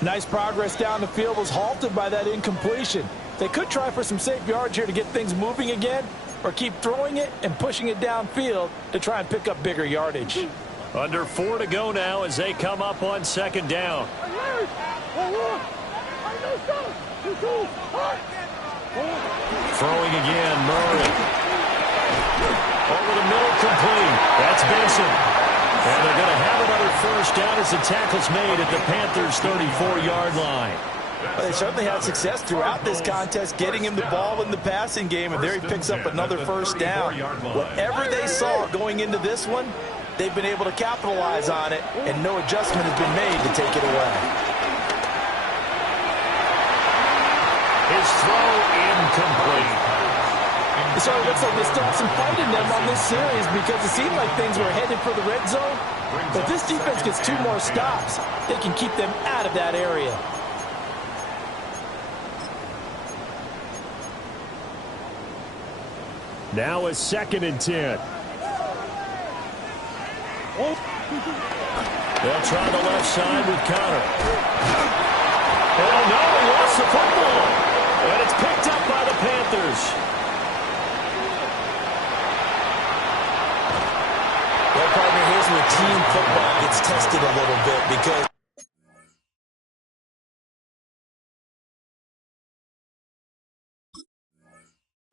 Nice progress down the field was halted by that incompletion. They could try for some safe yards here to get things moving again, or keep throwing it and pushing it downfield to try and pick up bigger yardage. Under 4 to go now as they come up on 2nd down. Throwing again, Murray. Over the middle, complete. That's Benson. And they're going to have another first down as the tackle's made at the Panthers' 34-yard line. Well, they certainly had success throughout this contest, getting him the ball in the passing game, and there he picks up another first down. Whatever they saw going into this one, they've been able to capitalize on it, and no adjustment has been made to take it away. His throw incomplete. So it looks like they still have some fight in them on this series because it seemed like things were headed for the red zone. But this defense gets 2 more stops. They can keep them out of that area. Now a 2nd and 10. They'll try the left side with Connor. Oh, no, he lost the football. And it's picked up by the Panthers. Well, partner, here's where team football gets tested a little bit because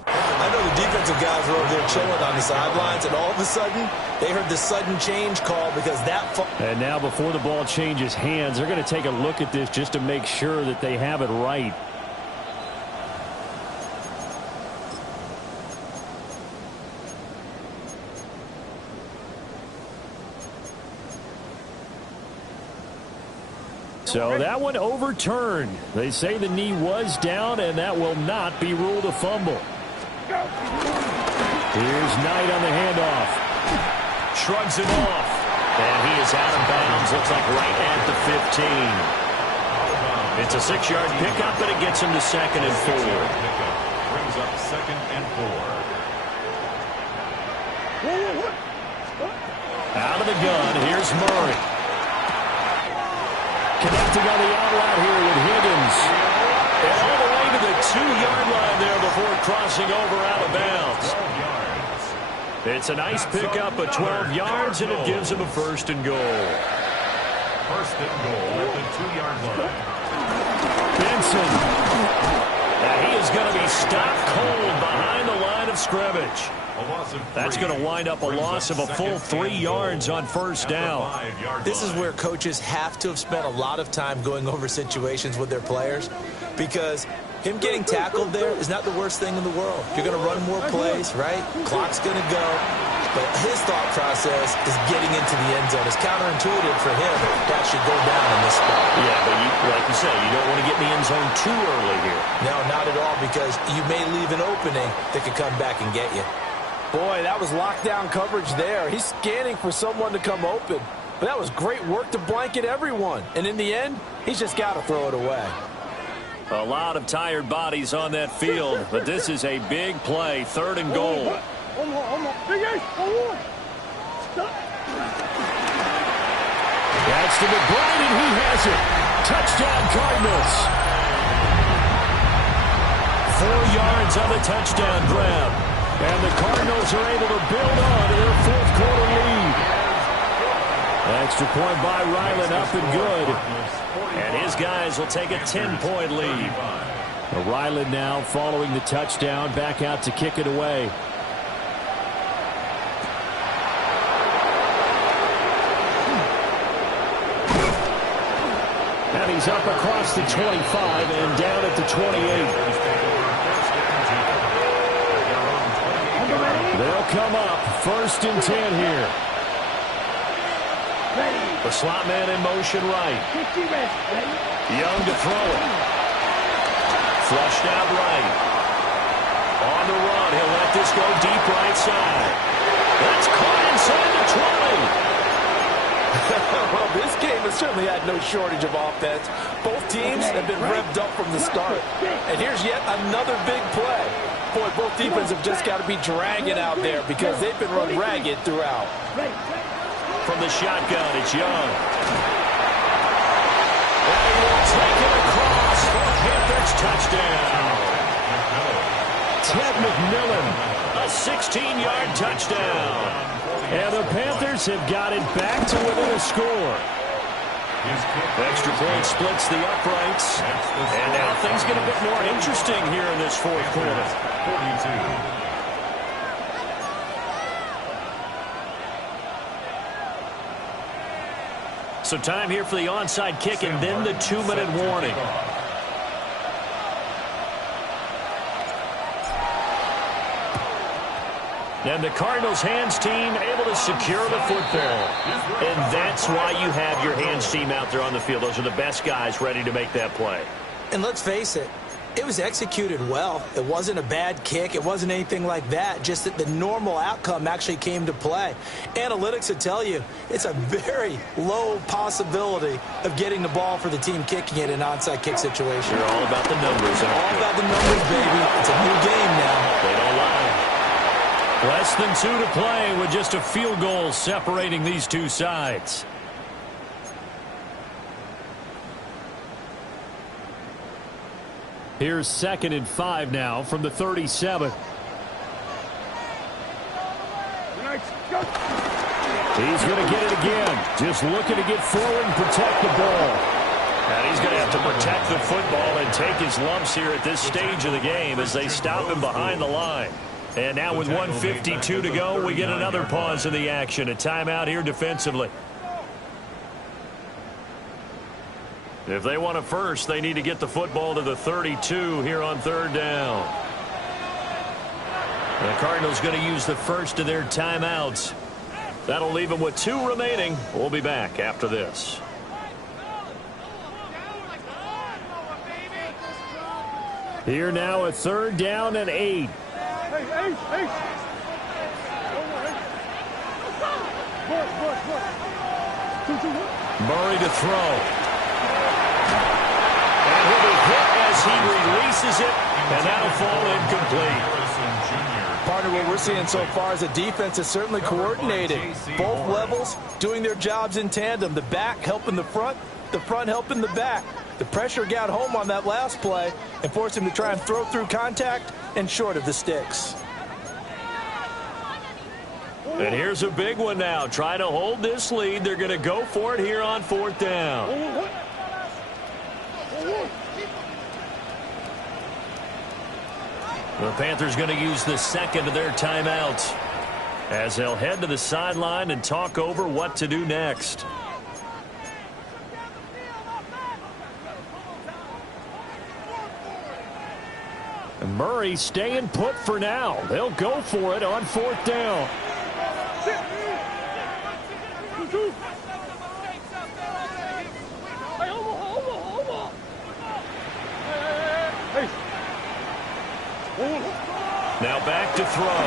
I know the defensive guys were over there chilling on the sidelines, and all of a sudden, they heard the sudden change call because that... And now before the ball changes hands, they're going to take a look at this just to make sure that they have it right. So that one overturned. They say the knee was down, and that will not be ruled a fumble. Here's Knight on the handoff. Shrugs it off. And he is out of bounds. Looks like right at the 15. It's a 6-yard pickup, but it gets him to 2nd and 4. Brings up 2nd and 4. Out of the gun, here's Murray. Connecting on the out route here with Higgins. And all the way to the 2-yard line there before crossing over out of bounds. It's a nice pickup of 12 yards, and it gives him a 1st and goal. 1st and goal at the 2-yard line. Benson. Now he is going to be stopped cold behind the line of scrimmage. That's going to wind up a loss of a full 3 yards on 1st down. This is where coaches have to have spent a lot of time going over situations with their players because him getting tackled there is not the worst thing in the world. You're going to run more plays, right? Clock's going to go. But his thought process is getting into the end zone. It's counterintuitive for him that should go down in this spot. Yeah, but like you say, you don't want to get in the end zone too early here. No, not at all, because you may leave an opening that could come back and get you. Boy, that was lockdown coverage there. He's scanning for someone to come open. But that was great work to blanket everyone. And in the end, he's just got to throw it away. A lot of tired bodies on that field, but this is a big play, 3rd and goal. That's to McBride, and he has it. Touchdown, Cardinals. 4 yards on the touchdown grab. And the Cardinals are able to build on to their 4th quarter lead. Extra point by Ryland, up and good. And his guys will take a 10-point lead. Ryland now following the touchdown, back out to kick it away. And he's up across the 25 and down at the 28. They'll come up 1st and 10 here. The slot man in motion right. Young to throw it. Flushed out right. On the run, he'll let this go deep right side. That's caught inside the 20. Well, this game has certainly had no shortage of offense. Both teams have been revved up from the start. And here's yet another big play. Boy, both defenses have just got to be dragging out there because they've been run ragged throughout. From the shotgun, it's Young. And he will take it across for Panthers touchdown. Ted McMillan, a 16-yard touchdown. And the Panthers have got it back to within a score. Extra point splits the uprights. And now things get a bit more interesting here in this 4th quarter. 42. So time here for the onside kick and then the 2-minute warning. And the Cardinals hands team able to secure the football. And that's why you have your hands team out there on the field. Those are the best guys ready to make that play. And let's face it, it was executed well. It wasn't a bad kick. It wasn't anything like that. Just that the normal outcome actually came to play. Analytics will tell you it's a very low possibility of getting the ball for the team kicking it in an onside kick situation. They're all about the numbers. All about the numbers, baby. It's a new game now. They don't lie. Less than 2 to play with just a field goal separating these two sides. Here's 2nd and 5 now from the 37. He's going to get it again. Just looking to get forward and protect the ball. And he's going to have to protect the football and take his lumps here at this stage of the game as they stop him behind the line. And now with 1:52 to go, we get another pause in the action. A timeout here defensively. If they want a first, they need to get the football to the 32 here on 3rd down. The Cardinals going to use the first of their timeouts. That'll leave them with 2 remaining. We'll be back after this. Here now at 3rd down and 8. Murray to throw. And he'll be hit as he releases it, and that'll fall incomplete. Partner, what we're seeing so far is the defense is certainly coordinated. Both levels doing their jobs in tandem. The back helping the front helping the back. The pressure got home on that last play and forced him to try and throw through contact and short of the sticks. And here's a big one now. Trying to hold this lead. They're going to go for it here on 4th down. The Panthers going to use the second of their timeouts as they'll head to the sideline and talk over what to do next. And Murray staying put for now. They'll go for it on 4th down. Now back to throw.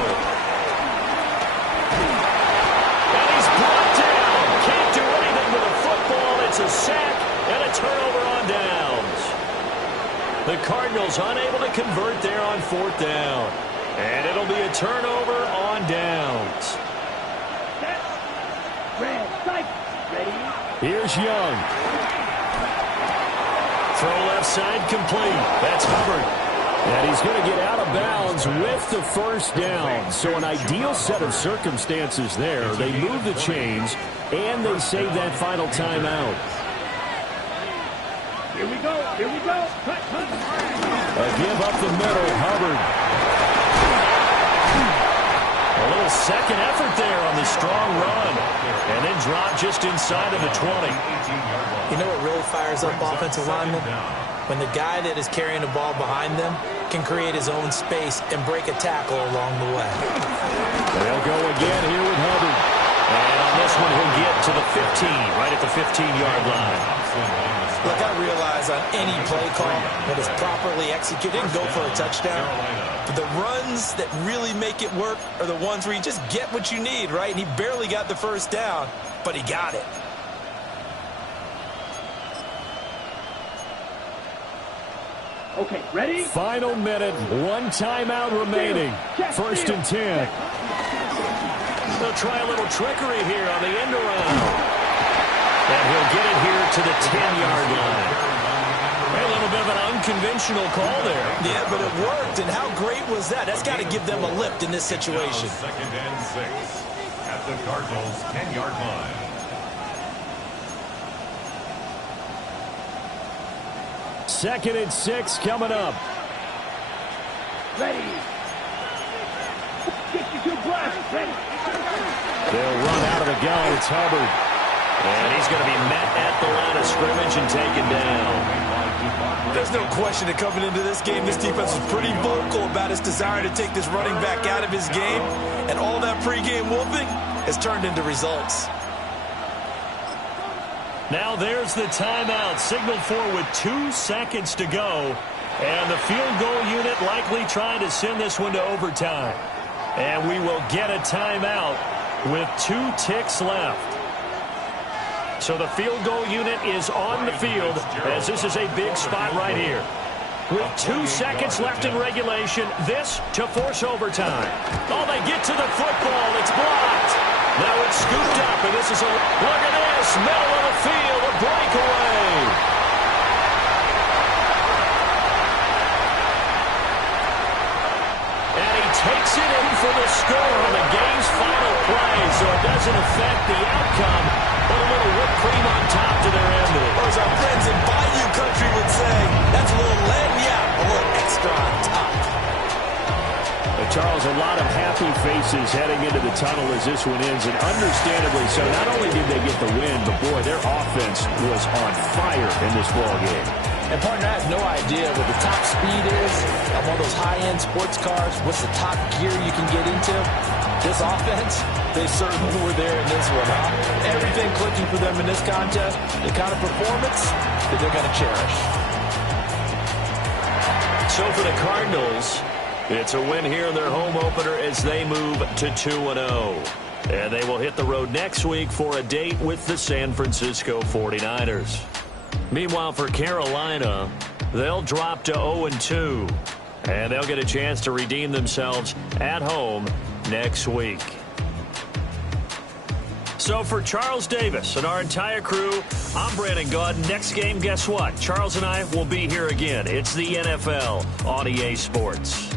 And he's brought down. Can't do anything with a football. It's a sack and a turnover on downs. The Cardinals unable to convert there on 4th down. And it'll be a turnover on downs. Here's Young. Throw left side complete. That's Hubbard. And he's going to get out of bounds with the first down. So an ideal set of circumstances there. They move the chains, and they save that final timeout. Here we go. Here we go. Cut. A give up the middle. Hubbard. A little second effort there on the strong run. And then drop just inside of the 20. You know what really fires up offensive linemen? When the guy that is carrying the ball behind them can create his own space and break a tackle along the way. They'll go again here with Hubbard. And on this one, he'll get to the 15, right at the 15-yard line. Look, I realize on any play call that is properly executed and go for a touchdown. But the runs that really make it work are the ones where you just get what you need, right? And he barely got the first down, but he got it. Okay, ready? Final minute, 1 timeout remaining. 1st and 10. They'll try a little trickery here on the end around. And he'll get it here to the 10-yard line. A little bit of an unconventional call there. Yeah, but it worked, and how great was that? That's got to give them a lift in this situation. 2nd and 6 at the Cardinals' 10-yard line. Second and 6 coming up. Ready. Get you to blast. Ready. They'll run out of the gun. It's Hubbard. And he's going to be met at the line of scrimmage and taken down. There's no question that coming into this game, this defense was pretty vocal about its desire to take this running back out of his game. And all that pregame wolfing has turned into results. Now there's the timeout signaled for with 2 seconds to go. And the field goal unit likely trying to send this one to overtime. And we will get a timeout with 2 ticks left. So the field goal unit is on the field as this is a big spot right here. With 2 seconds left in regulation, this to force overtime. Oh, they get to the football. It's blocked. Now it's scooped up, and this is a look at this. Middle of the field, a breakaway. And he takes it in for the score on the game's final play, so it doesn't affect the outcome, but a little whipped cream on top to their ending. Or as our friends in Bayou Country would say, that's a little lagniappe, a little extra on top. Charles, a lot of happy faces heading into the tunnel as this one ends, and understandably so. Not only did they get the win, but boy, their offense was on fire in this ball game. And partner, I have no idea what the top speed is on one of those high-end sports cars. What's the top gear you can get into? This offense, they certainly were there in this one, huh? Everything clicking for them in this contest, the kind of performance that they're going to cherish. So for the Cardinals, it's a win here in their home opener as they move to 2-0. And they will hit the road next week for a date with the San Francisco 49ers. Meanwhile, for Carolina, they'll drop to 0-2. And they'll get a chance to redeem themselves at home next week. So for Charles Davis and our entire crew, I'm Brandon Gaudin. Next game, guess what? Charles and I will be here again. It's the NFL on EA Sports.